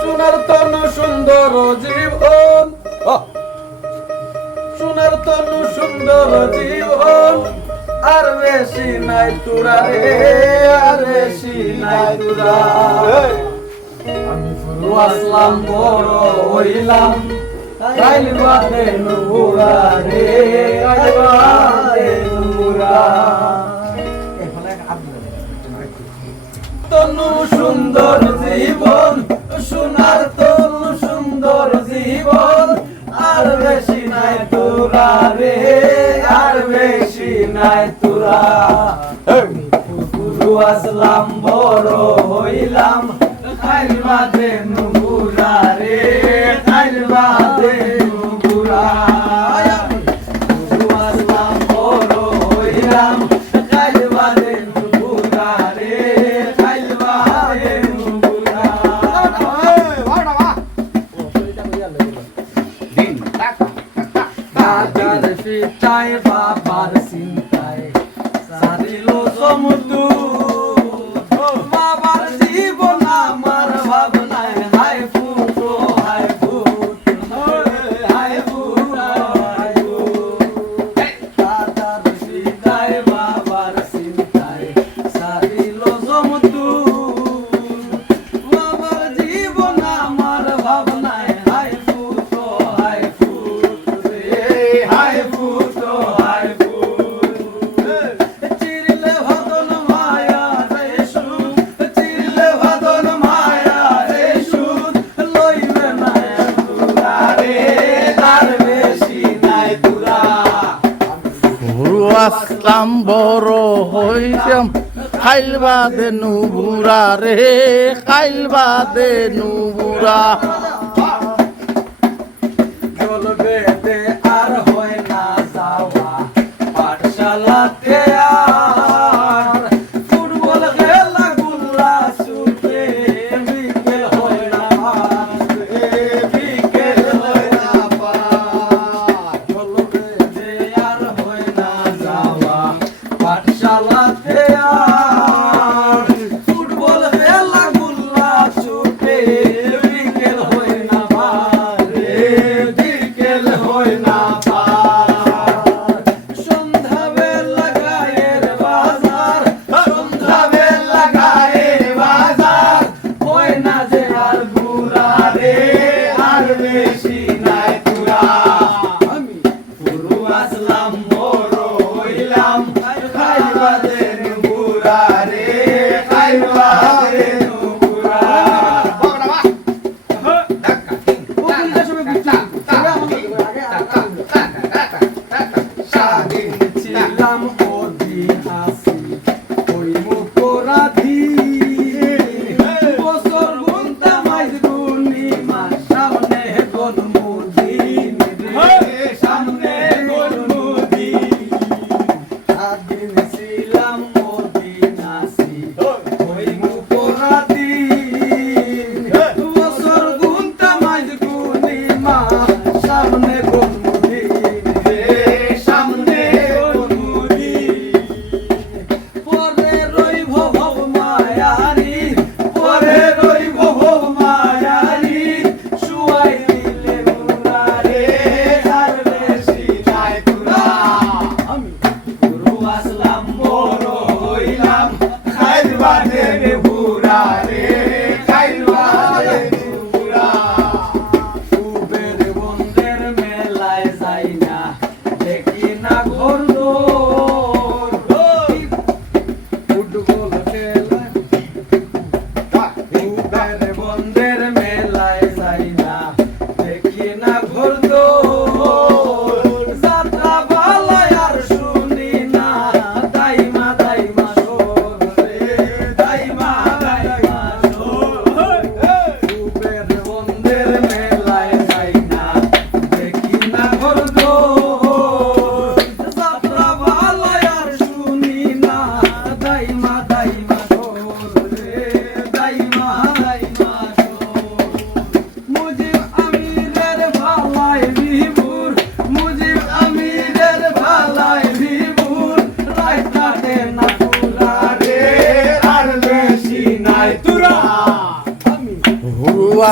সোনার তনু সুন্দর জীবন। সোনার তনু সুন্দর জীবন। আর বেশি নাই তোরা রে আর বেশি নাই তোরা। আমি ফুরু আসলাম বড় হইলাম। তনু সুন্দর আমার তোর সুন্দর জীবন আর বেশি নাই তোরা রে আর বেশি নাই তোরা। আসলাম বড় হইলাম। খাইল বাদে নুরা রে খাইল বাদে ফিটায় বাবার চিন্তায় সারিল সমুদ্র। আসলাম বড় হইতাম খাইলবা দে নুবুরা রে খাইলবা দে নুবুরা। আর amo.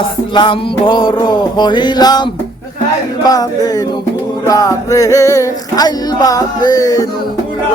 আসলাম বড় হইলাম। খাইল বাদে নুপুরা রে খাইল বাদে নুপুরা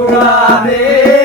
Segura-me.